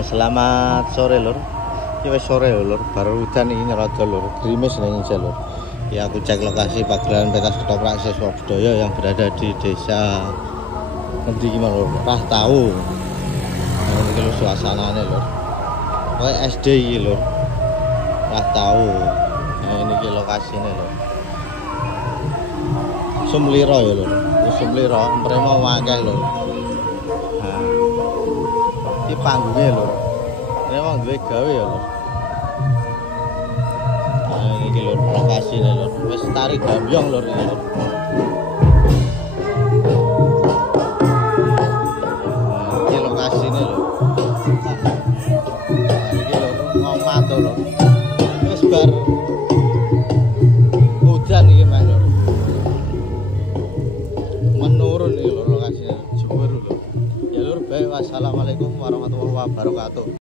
Selamat sore lur. Ya wis sore lur, baru udan iki nyerodol lur. Grimis ning isor lur. Ya aku cek lokasi pagelaran pentas ketoprak siswa budaya yang berada di desa nanti gimana lur? Rahtau. Nah, ini lur suasanane lur. Kowe SD iki lur. Rahtau. Nah, ini ki lokasine lur. Sumlira ya lur. Sumlira mremo akeh lur. Nah, iki panggungnya lur. Ini emang duwe gawe ya lur. Nah, ini lur lokasine lur. Wis tari gambyong lur ini lur. Nah, iki lokasine lur. Nah, iki lur ngomah to lur. Wis bar hujan iki mah lur. Menurun iki lur lokasine. Jember lur. Ya lur, baik wassalamualaikum warahmatullahi wabarakatuh.